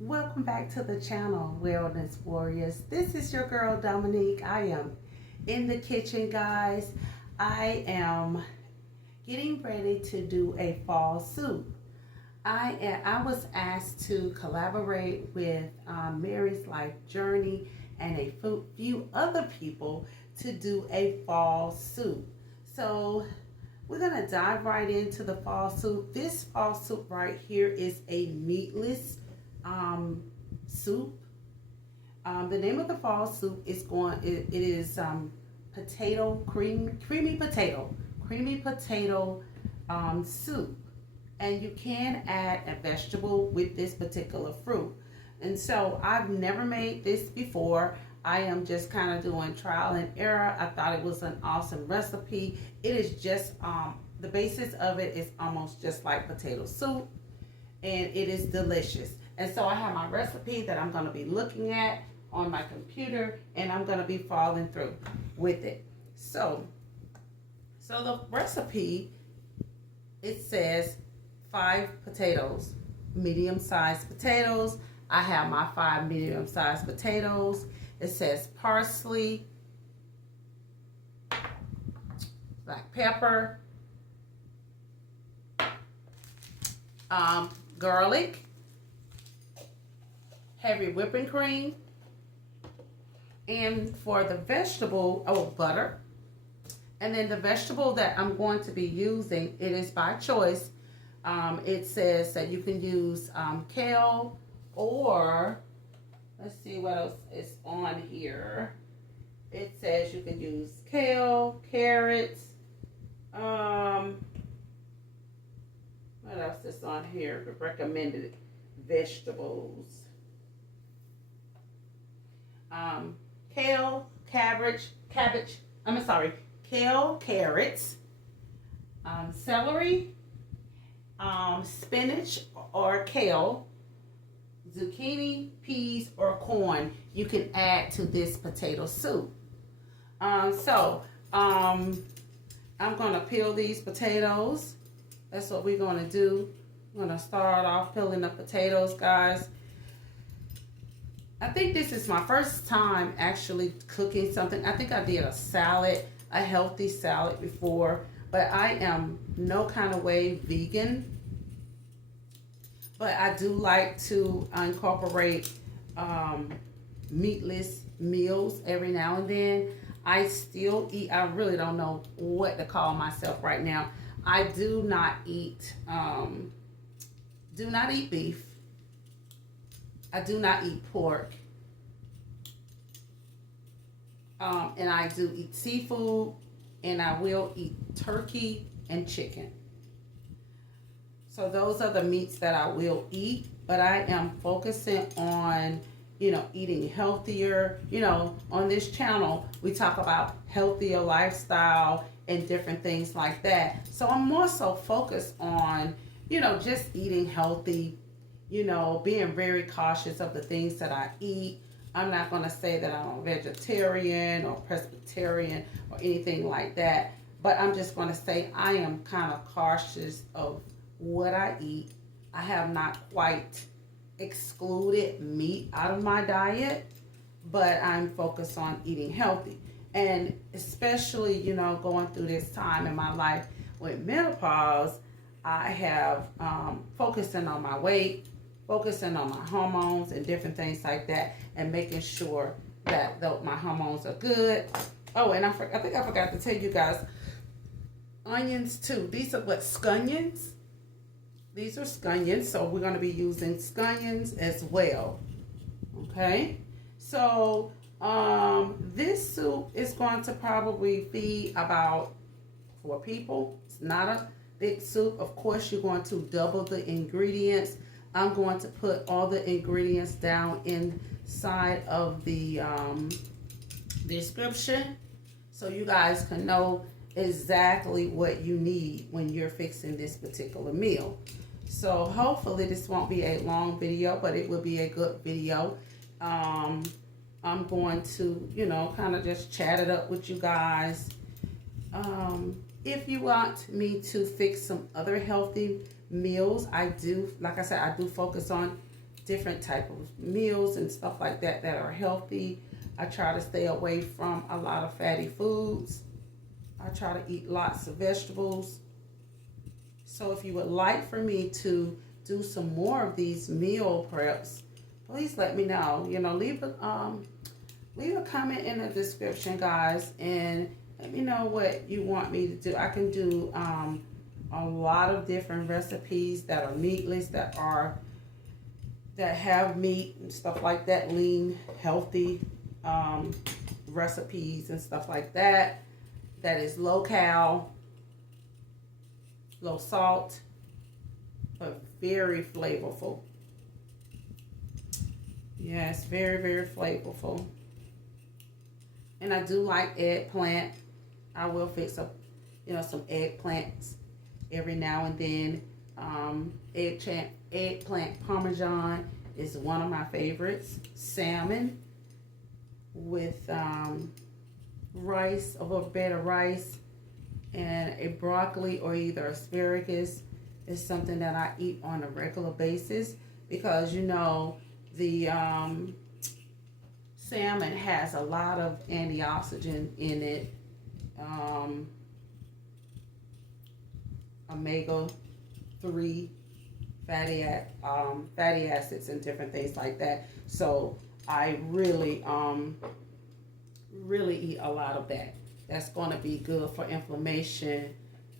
Welcome back to the channel, Wellness Warriors. This is your girl Dominique. I am in the kitchen, guys. I am getting ready to do a fall soup. I was asked to collaborate with Mary's Life Journey and a few other people to do a fall soup. So we're gonna dive right into the fall soup. This fall soup right here is a meatless soup. The name of the fall soup is creamy potato soup, and you can add a vegetable with this particular fruit. And so I've never made this before. I am just kind of doing trial and error. I thought it was an awesome recipe. It is just the basis of it is almost just like potato soup, and it is delicious. And so I have my recipe that I'm going to be looking at on my computer, and I'm going to be following through with it. So the recipe, it says 5 potatoes, medium-sized potatoes. I have my 5 medium-sized potatoes. It says parsley, black pepper, garlic, heavy whipping cream, and for the vegetable, butter. And then the vegetable that I'm going to be using, it is by choice. It says that you can use kale, or let's see what else is on here. It says you can use kale, carrots, what else is on here? The recommended vegetables. Kale, kale, carrots, celery, spinach or kale, zucchini, peas, or corn you can add to this potato soup. I'm going to peel these potatoes. That's what we're going to do. I'm going to start off peeling the potatoes, guys. I think this is my first time actually cooking something. I think I did a salad, a healthy salad before, but I am no kind of way vegan. But I do like to incorporate meatless meals every now and then. I still eat, I really don't know what to call myself right now. I do not eat beef. I do not eat pork. And I do eat seafood, and I will eat turkey and chicken. So those are the meats that I will eat, but I am focusing on, eating healthier. On this channel, we talk about healthier lifestyle and different things like that. So I'm more so focused on, just eating healthy, being very cautious of the things that I eat. I'm not going to say that I'm a vegetarian or pescatarian or anything like that, but I'm just going to say I am kind of cautious of what I eat. I have not quite excluded meat out of my diet, but I'm focused on eating healthy. And especially, going through this time in my life with menopause, I have focusing on my weight, focusing on my hormones and different things like that, and making sure that my hormones are good. Oh, and I think I forgot to tell you guys, onions too. These are scallions. These are scallions, so we're going to be using scallions as well. Okay, so this soup is going to probably feed about 4 people. It's not a big soup. Of course, you're going to double the ingredients. I'm going to put all the ingredients down inside of the description so you guys can know exactly what you need when you're fixing this particular meal. So hopefully this won't be a long video, but it will be a good video. I'm going to, kind of just chat it up with you guys. If you want me to fix some other healthy meals, I do, like I said, I do focus on different type of meals and stuff like that that are healthy. I try to stay away from a lot of fatty foods. I try to eat lots of vegetables. So if you would like for me to do some more of these meal preps, please let me know. Leave a comment in the description, guys, and let me know what you want me to do. I can do a lot of different recipes that are meatless, that have meat and stuff like that, lean, healthy recipes and stuff like that. That is low cal, low salt, but very flavorful. Yes, very, very flavorful. And I do like eggplant. I will fix up, some eggplants every now and then. Eggplant parmesan is one of my favorites. Salmon with rice, a little bit of rice, and a broccoli or either asparagus is something that I eat on a regular basis because the salmon has a lot of antioxidant in it, omega-3 fatty acids and different things like that. So I really eat a lot of that. That's going to be good for inflammation,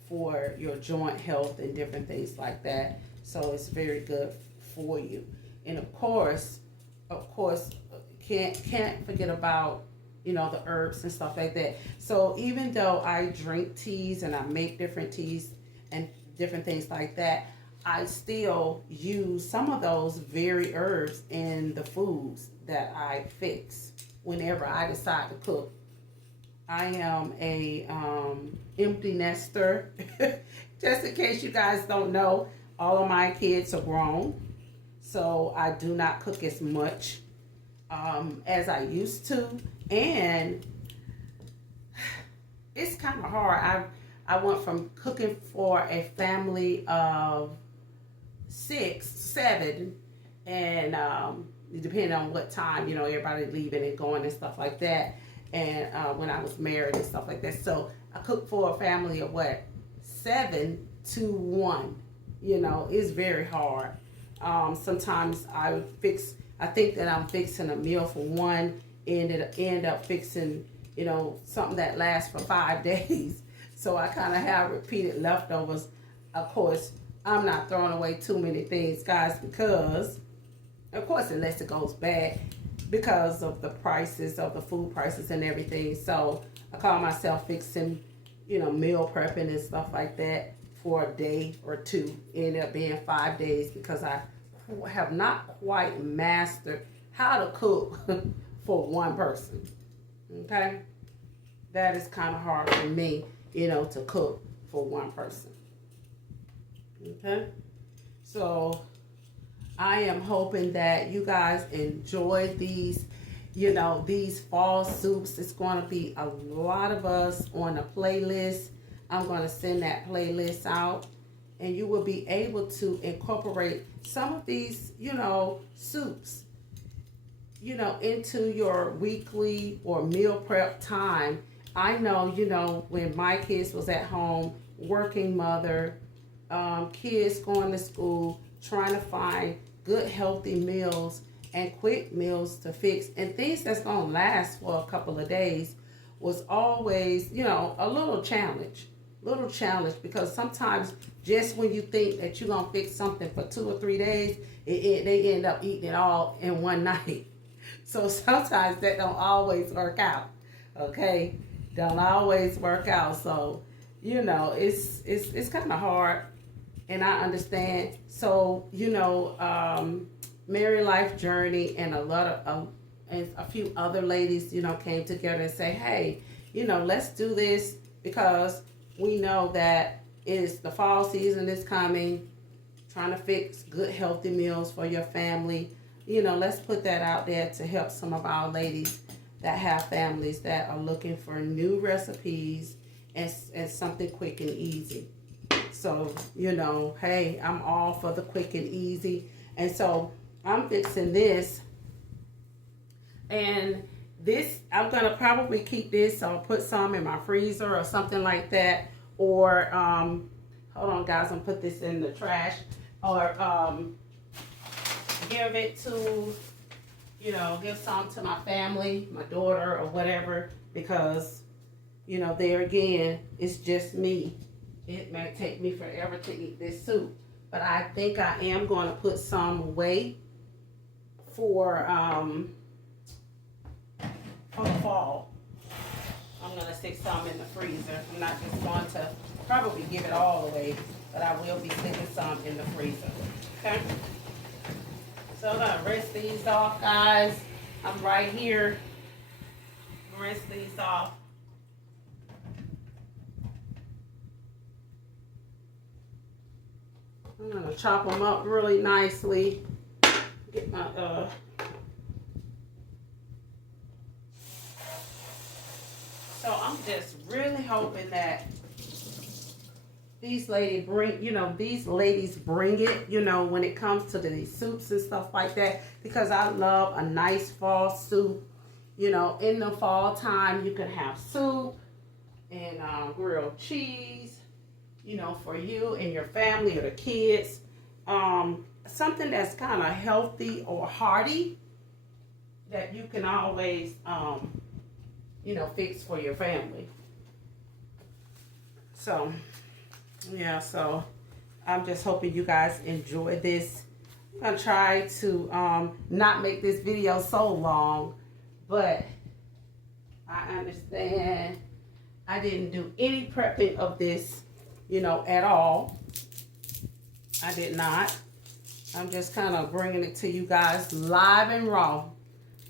for your joint health and different things like that. So it's very good for you. And of course, can't forget about the herbs and stuff like that. So even though I drink teas and I make different teas and different things like that, I still use some of those very herbs in the foods that I fix whenever I decide to cook. I am a empty nester. Just in case you guys don't know, all of my kids are grown, so I do not cook as much as I used to, and it's kind of hard. I went from cooking for a family of 6, 7, and depending on what time, everybody leaving and going and stuff like that. And when I was married and stuff like that. So I cooked for a family of 7 to 1. It's very hard. Sometimes I think that I'm fixing a meal for one, and it end up fixing, something that lasts for 5 days. So I kind of have repeated leftovers. Of course, I'm not throwing away too many things, guys, because, of course, unless it goes bad, because of the prices of the food prices and everything. So I call myself fixing, meal prepping and stuff like that for a day or two. It ended up being 5 days because I have not quite mastered how to cook for one person. Okay? That is kind of hard for me, to cook for one person. Okay? So I am hoping that you guys enjoy these, these fall soups. It's going to be a lot of us on a playlist. I'm going to send that playlist out, and you will be able to incorporate some of these, soups, into your weekly or meal prep time. I know, when my kids was at home, working mother, kids going to school, trying to find good healthy meals and quick meals to fix and things that's going to last for a couple of days was always, a little challenge, because sometimes just when you think that you're going to fix something for 2 or 3 days, they end up eating it all in one night. So sometimes that don't always work out. Okay? Don't always work out. So, it's kind of hard. And I understand. So, Married Life Journey and a lot of and a few other ladies, came together and say, hey, let's do this because we know that it's the fall season is coming. Trying to fix good healthy meals for your family. Let's put that out there to help some of our ladies that have families that are looking for new recipes and something quick and easy. So, hey, I'm all for the quick and easy. And so I'm fixing this. And this, I'm going to probably keep this or put some in my freezer or something like that. Or, hold on guys, I'm put this in the trash. Or give it to, you know, give some to my family, my daughter or whatever. Because, you know, there again, it's just me. It may take me forever to eat this soup. But I think I am going to put some away for the fall. I'm going to stick some in the freezer. I'm not just going to probably give it all away, but I will be sticking some in the freezer. Okay? So I'm going to rinse these off, guys. I'm right here. Rinse these off. I'm going to chop them up really nicely. Get my so I'm just really hoping that these ladies bring, you know, these ladies bring it, you know, when it comes to these soups and stuff like that, because I love a nice fall soup. You know, in the fall time, you can have soup and grilled cheese, you know, for you and your family or the kids. Something that's kind of healthy or hearty that you can always, you know, fix for your family. So, yeah, so I'm just hoping you guys enjoy this. I'm going to try to not make this video so long, but I understand I didn't do any prepping of this, you know, at all. I did not. I'm just kind of bringing it to you guys live and raw.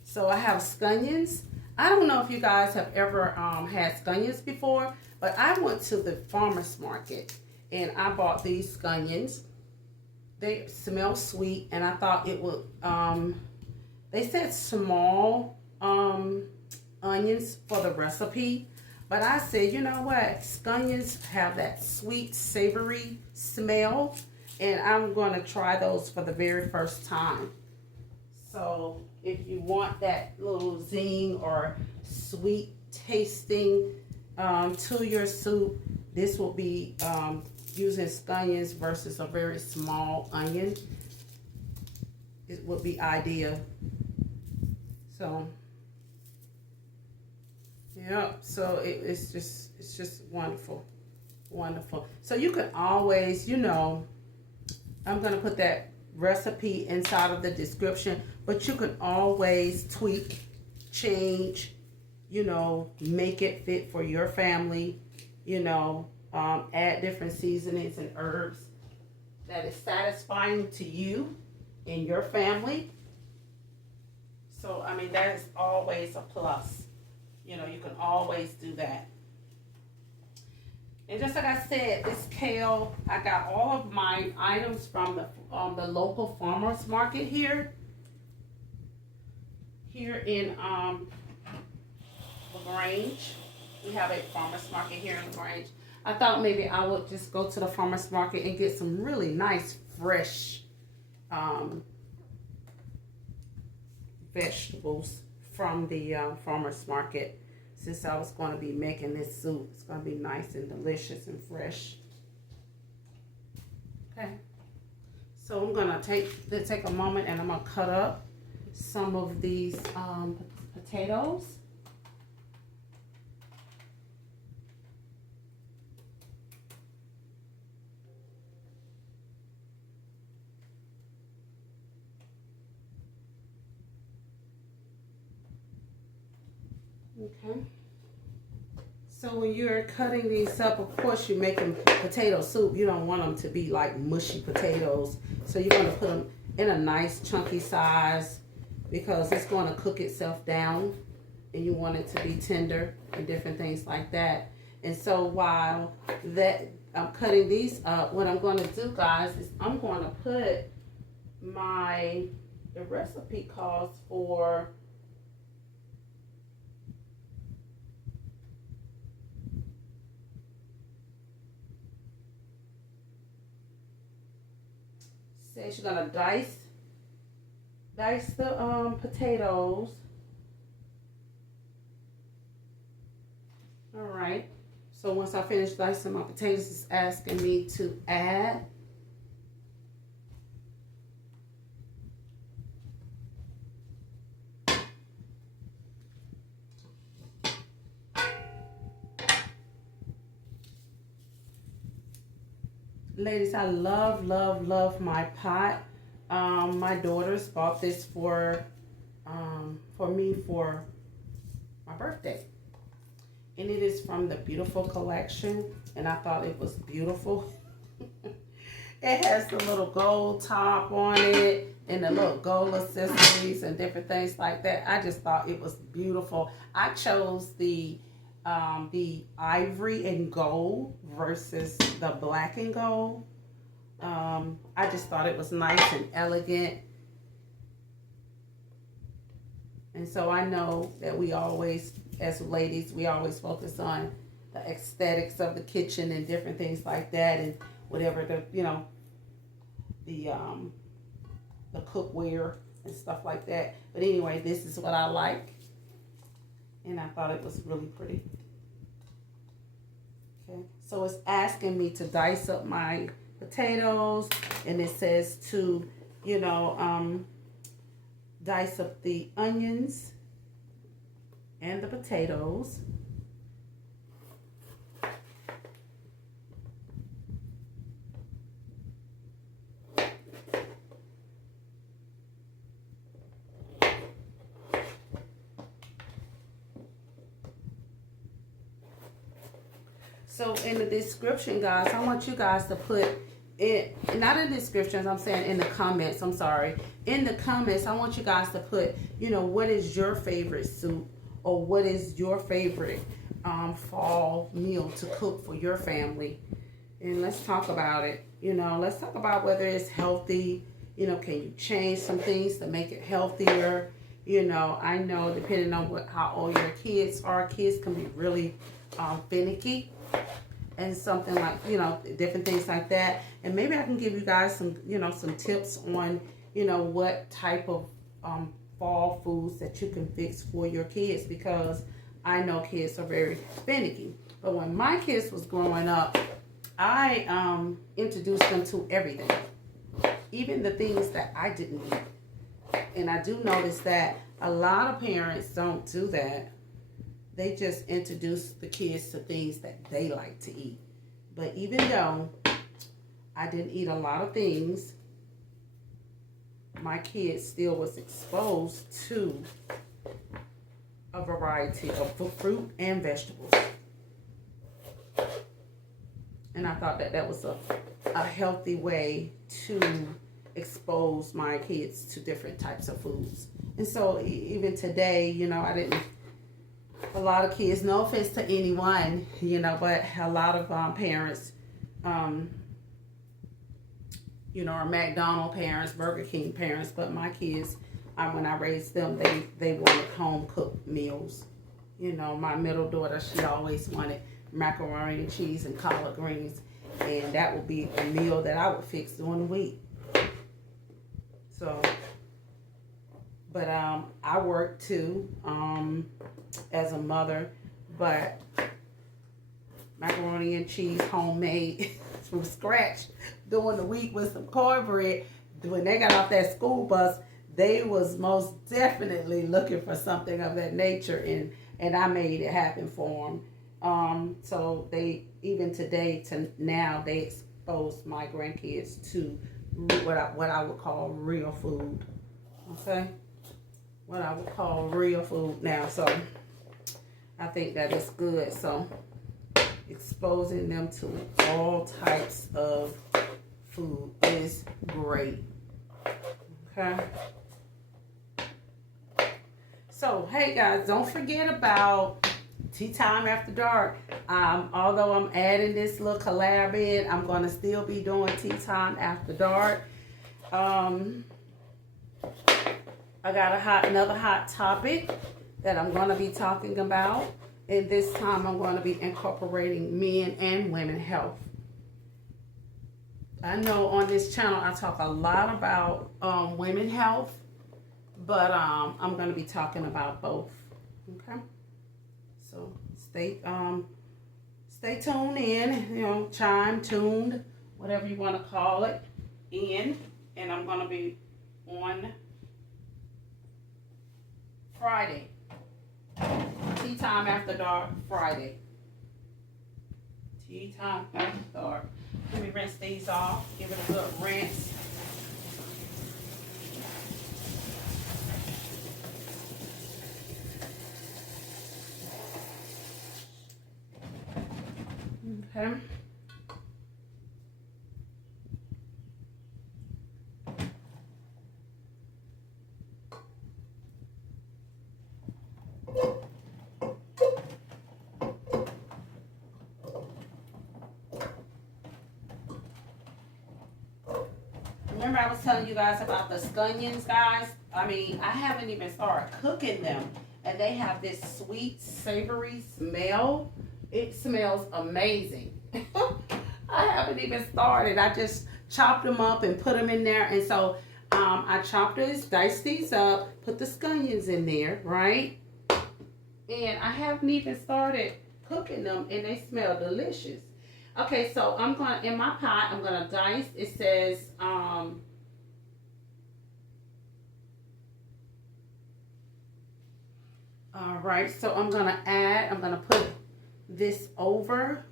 So I have scallions. I don't know if you guys have ever had scallions before, but I went to the farmer's market and I bought these scallions. They smell sweet, and I thought it would, they said small onions for the recipe, but I said, you know what, scallions have that sweet, savory smell, and I'm going to try those for the very first time. So if you want that little zing or sweet tasting to your soup, this will be using scallions versus a very small onion. It would be ideal. So yeah, so it's just wonderful, wonderful. So you can always, you know, I'm gonna put that recipe inside of the description, but you can always tweak, change, you know, make it fit for your family, you know, add different seasonings and herbs that is satisfying to you and your family. So, I mean, that is always a plus. You know, you can always do that. And just like I said, this kale, I got all of my items from the local farmers market here in LaGrange. We have a farmers market here in LaGrange. I thought maybe I would just go to the farmers market and get some really nice fresh vegetables from the farmers market. Since I was going to be making this soup, it's going to be nice and delicious and fresh. Okay, so I'm going to take a moment and I'm going to cut up some of these potatoes. Okay, so when you're cutting these up, of course you're making potato soup. You don't want them to be like mushy potatoes. So you're going to put them in a nice chunky size because it's going to cook itself down and you want it to be tender and different things like that. And so while that I'm cutting these up, what I'm going to do, guys, is I'm going to put the recipe calls for says you're gonna dice dice the potatoes. All right. So once I finish dicing my potatoes, it's asking me to add ladies, I love, love, love my pot. My daughters bought this for me for my birthday. And it is from the Beautiful collection. And I thought it was beautiful. It has the little gold top on it and the little gold accessories and different things like that. I just thought it was beautiful. I chose the ivory and gold versus the black and gold. I just thought it was nice and elegant. And so I know that we always, as ladies, we always focus on the aesthetics of the kitchen and different things like that, and whatever the, you know, the cookware and stuff like that. But anyway, this is what I like, and I thought it was really pretty. Okay, so it's asking me to dice up my potatoes, and it says to, you know, dice up the onions and the potatoes. So in the description, guys, I want you guys to put it, not in the descriptions, I'm saying in the comments, I'm sorry. In the comments, I want you guys to put, you know, what is your favorite soup, or what is your favorite fall meal to cook for your family. And let's talk about it. You know, let's talk about whether it's healthy. You know, can you change some things to make it healthier? You know, I know depending on how old your kids are, kids can be really finicky. And something like, you know, different things like that. And maybe I can give you guys some, you know, some tips on, you know, what type of fall foods that you can fix for your kids, because I know kids are very finicky. But when my kids was growing up, I introduced them to everything, even the things that I didn't eat. And I do notice that a lot of parents don't do that. They just introduce the kids to things that they like to eat. But even though I didn't eat a lot of things, my kids still was exposed to a variety of fruit and vegetables. And I thought that that was a healthy way to expose my kids to different types of foods. And so even today, you know, a lot of kids, no offense to anyone, you know, but a lot of parents, you know, are McDonald's parents, Burger King parents, but my kids, when I raised them, they wanted home cooked meals. You know, my middle daughter, she always wanted macaroni and cheese and collard greens, and that would be a meal that I would fix during the week. So, but I work too, as a mother, but macaroni and cheese homemade from scratch during the week with some cornbread, when they got off that school bus, they was most definitely looking for something of that nature, and I made it happen for them. So they, even today to now, they expose my grandkids to what I would call real food. Okay, what I would call real food now. So I think that is good. So exposing them to all types of food is great. Okay. So, hey guys, don't forget about Tea Time After Dark. Although I'm adding this little collab in, I'm going to still be doing Tea Time After Dark. I got another hot topic that I'm going to be talking about. And this time I'm going to be incorporating men and women health. I know on this channel I talk a lot about women health, but I'm going to be talking about both. Okay, so stay tuned in, you know, tuned, whatever you want to call it, and I'm going to be on Friday, Tea Time After Dark Friday. Tea Time After Dark. Let me rinse these off, give it a good rinse. Okay. Remember I was telling you guys about the scallions, guys? I mean, I haven't even started cooking them. And they have this sweet, savory smell. It smells amazing. I haven't even started. I just chopped them up and put them in there. And so I chopped these, diced these up, put the scallions in there, right? And I haven't even started cooking them, and they smell delicious. Okay, so I'm going to, in my pot, I'm going to dice. It says, all right, so I'm going to put this over.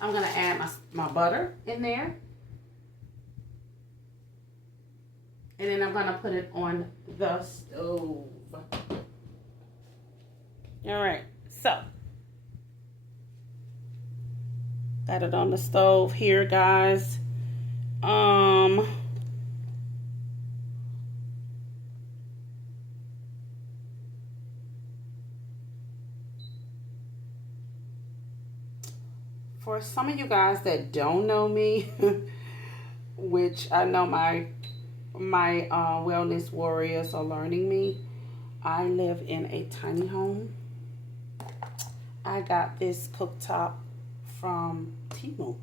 I'm going to add my butter in there. And then I'm going to put it on the stove. All right, so got it on the stove here, guys. For some of you guys that don't know me, which I know my wellness warriors are learning me, I live in a tiny home. I got this cooktop from Temu.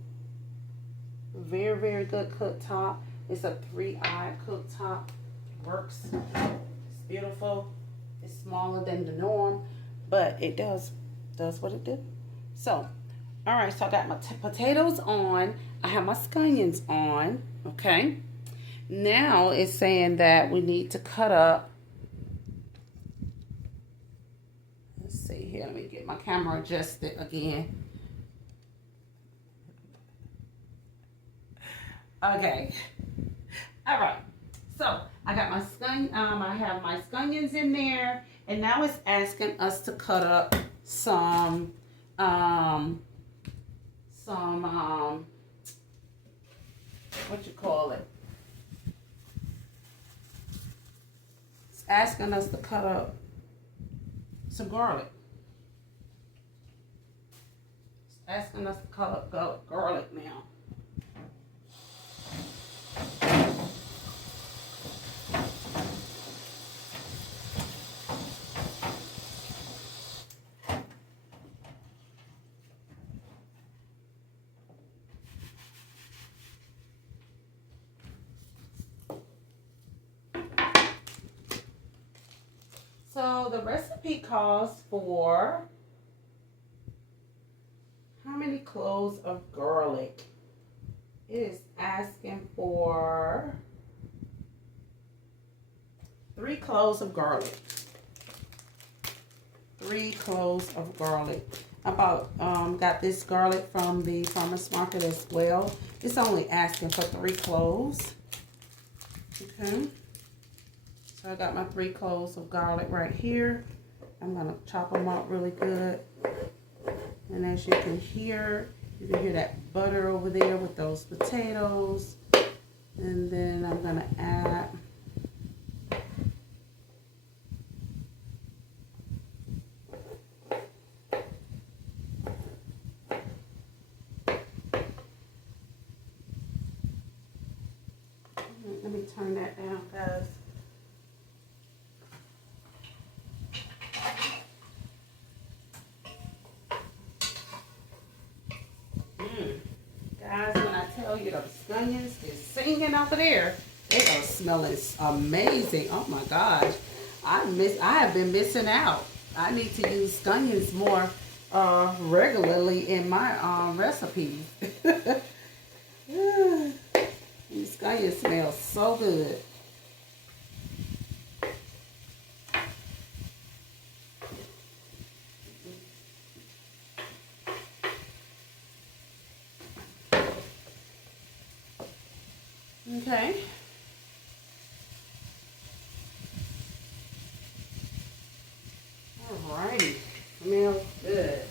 Very, very good cooktop. It's a 3-eye cooktop. Works. It's beautiful. It's smaller than the norm, but it does what it do. So, all right. So I got my potatoes on. I have my scallions on. Okay. Now it's saying that we need to cut up. Let's see here. Let me get my camera adjusted again. Okay. All right. So I got my I have my scallions in there, and now it's asking us to cut up some what you call it? It's asking us to cut up some garlic. It's asking us to cut up garlic now. So the recipe calls for how many cloves of garlic? It is asking for 3 cloves of garlic. 3 cloves of garlic. I got this garlic from the farmer's market as well. It's only asking for 3 cloves. Okay. So I got my 3 cloves of garlic right here. I'm gonna chop them up really good. And as you can hear that butter over there with those potatoes. And then I'm gonna add let me turn that down, guys. Guys, show you the scallions is singing over there. They are smelling amazing. Oh my gosh. I have been missing out. I need to use scallions more regularly in my recipes. These scallions smell so good. Okay. Alrighty. Smells good.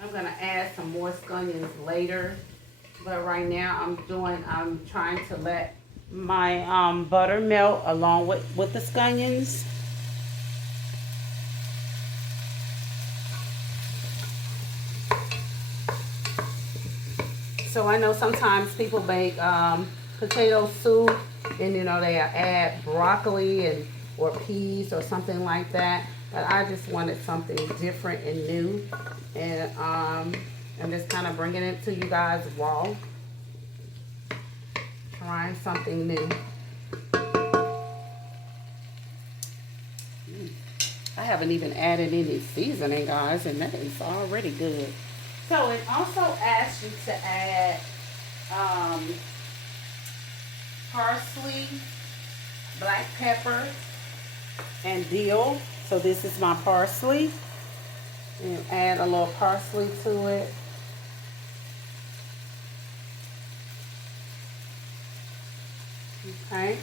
I'm gonna add some more scallions later, but right now I'm trying to let my butter melt along with the scallions. So I know sometimes people make potato soup, and you know they add broccoli or peas or something like that. But I just wanted something different and new, and I'm just kind of bringing it to you guys raw, trying something new. I haven't even added any seasoning, guys, and that is already good. So it also asks you to add parsley, black pepper, and dill. So this is my parsley. And add a little parsley to it. Okay.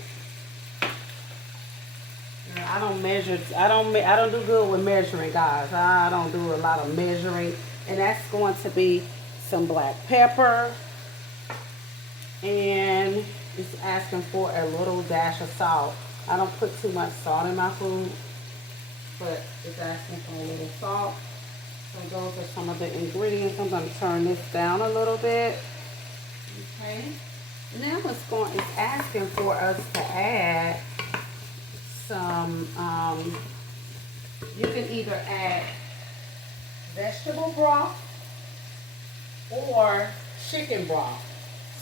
I don't measure. I don't do good with measuring, guys. I don't do a lot of measuring. And that's going to be some black pepper. And it's asking for a little dash of salt. I don't put too much salt in my food, but it's asking for a little salt. So those are some of the ingredients. I'm going to turn this down a little bit. Okay. Now it's asking for us to add some, you can either add vegetable broth or chicken broth.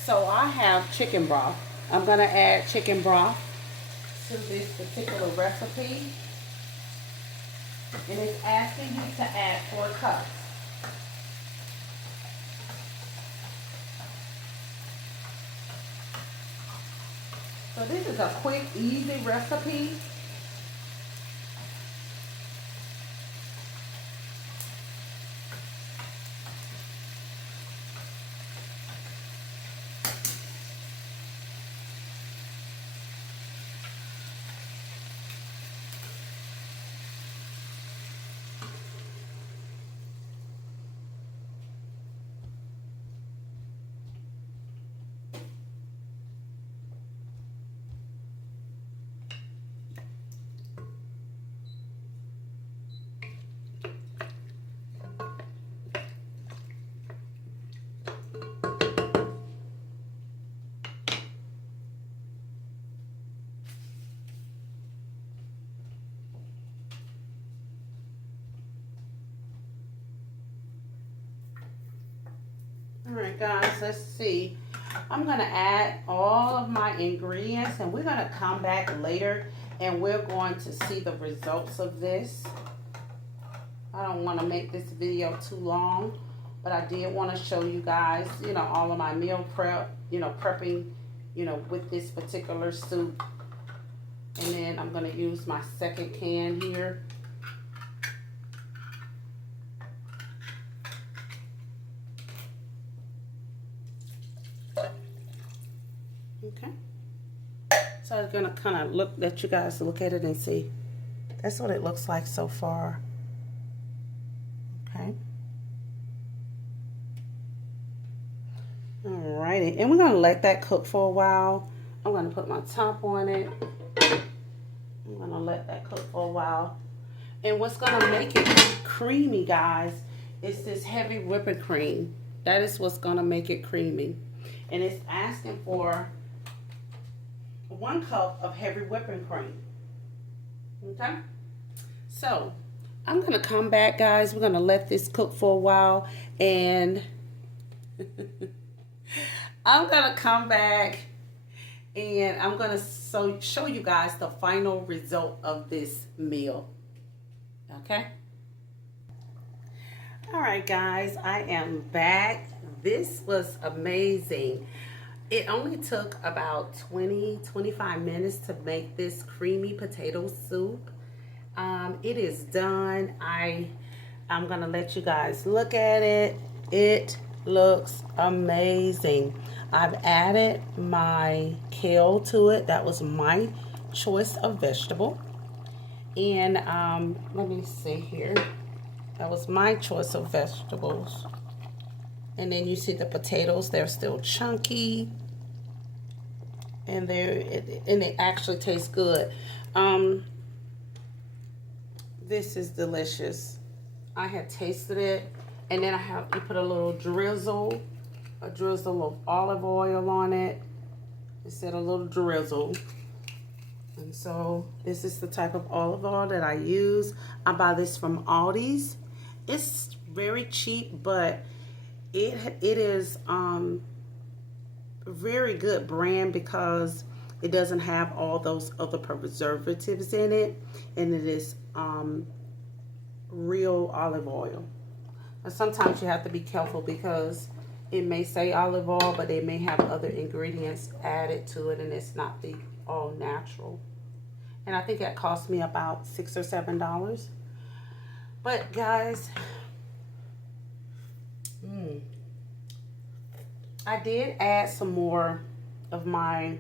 So I have chicken broth. I'm going to add chicken broth to this particular recipe. And it's asking you to add 4 cups. So this is a quick, easy recipe. Alright guys, let's see. I'm going to add all of my ingredients and we're going to come back later and we're going to see the results of this. I don't want to make this video too long, but I did want to show you guys, you know, all of my meal prep, you know, prepping, you know, with this particular soup. And then I'm going to use my second can here. Okay, so I'm gonna kind of let you guys look at it and see. That's what it looks like so far. Okay. Alrighty, and we're gonna let that cook for a while. I'm gonna put my top on it. I'm gonna let that cook for a while. And what's gonna make it creamy, guys, is this heavy whipping cream. That is what's gonna make it creamy. And it's asking for 1 cup of heavy whipping cream. Okay, so I'm going to come back, guys. We're going to let this cook for a while. And I'm going to come back. And I'm going to show you guys the final result of this meal. Okay? All right, guys. I am back. This was amazing. It only took about 20-25 minutes to make this creamy potato soup. It is done. I'm going to let you guys look at it. It looks amazing. I've added my kale to it. That was my choice of vegetable. And let me see here. That was my choice of vegetables. And then you see the potatoes. They're still chunky. And it actually tastes good. This is delicious. I had tasted it. And then you put a little drizzle of olive oil on it. It said a little drizzle. And so this is the type of olive oil that I use. I buy this from Aldi's. It's very cheap, but it is a very good brand because it doesn't have all those other preservatives in it, and it is real olive oil. And sometimes you have to be careful because it may say olive oil, but they may have other ingredients added to it, and it's not the all natural. And I think that cost me about $6 or $7. But guys, I did add some more of my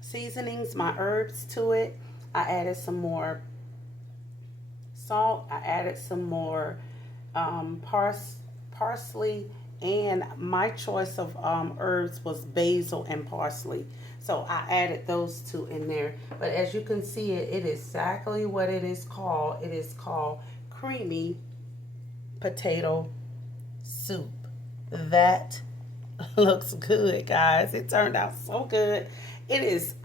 seasonings, my herbs to it. I added some more salt. I added some more parsley, and my choice of herbs was basil and parsley. So I added those two in there. But as you can see, it is exactly what it is called. It is called creamy potato soup. That looks good, guys. It turned out so good. It is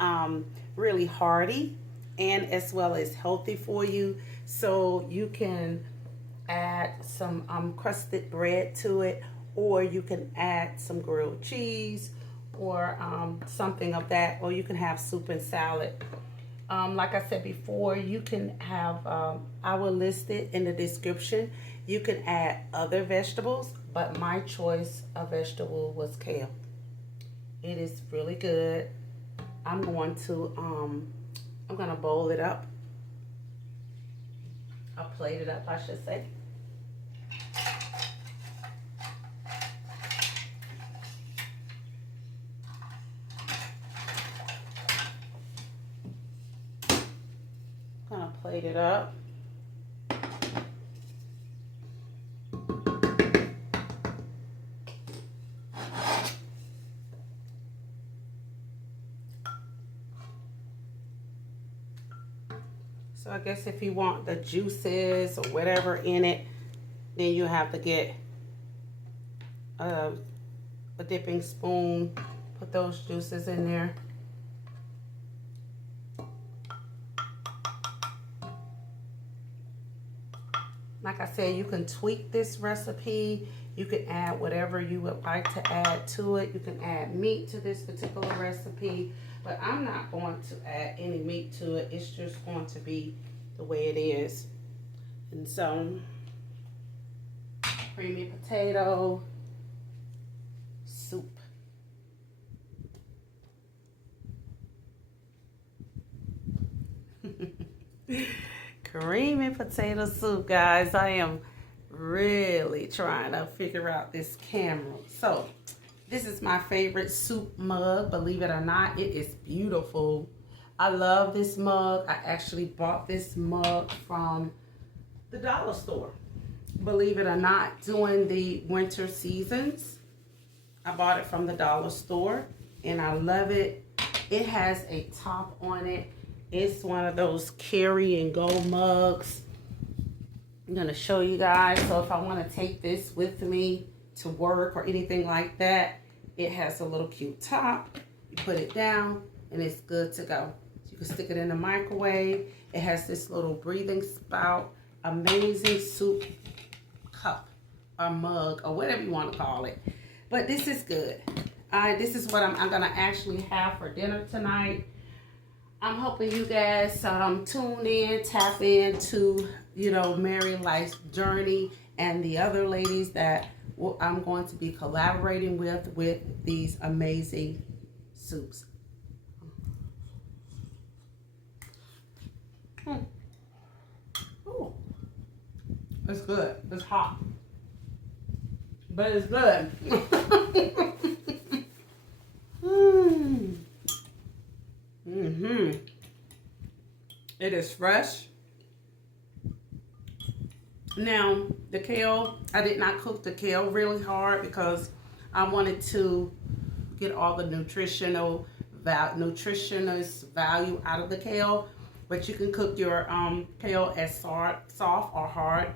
really hearty and as well as healthy for you. So you can add some crusted bread to it, or you can add some grilled cheese or something of that, or you can have soup and salad. Like I said before, you can have, I will list it in the description. You can add other vegetables, but my choice of vegetable was kale. It is really good. I'm going to bowl it up. I'll plate it up, I should say. Gonna plate it up. So I guess if you want the juices or whatever in it, then you have to get a dipping spoon, put those juices in there. Like I said, you can tweak this recipe. You can add whatever you would like to add to it. You can add meat to this particular recipe, but I'm not going to add any meat to it. It's just going to be the way it is. And so, creamy potato soup. Creamy potato soup, guys. I am really trying to figure out this camera. So, this is my favorite soup mug. Believe it or not, it is beautiful. I love this mug. I actually bought this mug from the dollar store. Believe it or not, during the winter seasons, I bought it from the dollar store, and I love it. It has a top on it. It's one of those carry and go mugs. I'm going to show you guys. So if I want to take this with me to work or anything like that, it has a little cute top. You put it down and it's good to go. So you You can stick it in the microwave. It has this little breathing spout. Amazing soup cup or mug or whatever you want to call it. But this is good. This is what I'm going to actually have for dinner tonight. I'm hoping you guys tune in, tap into, you know, Mary Life's journey and the other ladies that I'm going to be collaborating with these amazing soups. Ooh. It's good. It's hot. But it's good. It is fresh. Now, the kale, I did not cook the kale really hard because I wanted to get all the nutritionist value out of the kale. But you can cook your kale as soft or hard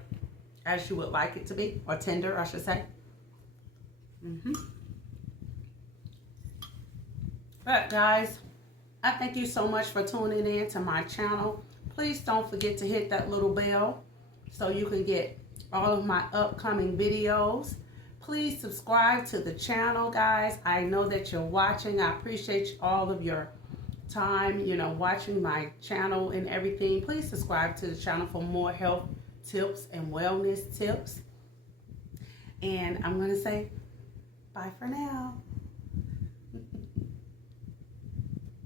as you would like it to be, or tender, I should say. But guys, I thank you so much for tuning in to my channel. Please don't forget to hit that little bell so you can get all of my upcoming videos. Please subscribe to the channel, guys. I know that you're watching. I appreciate all of your time, you know, watching my channel and everything. Please subscribe to the channel for more health tips and wellness tips. And I'm going to say bye for now.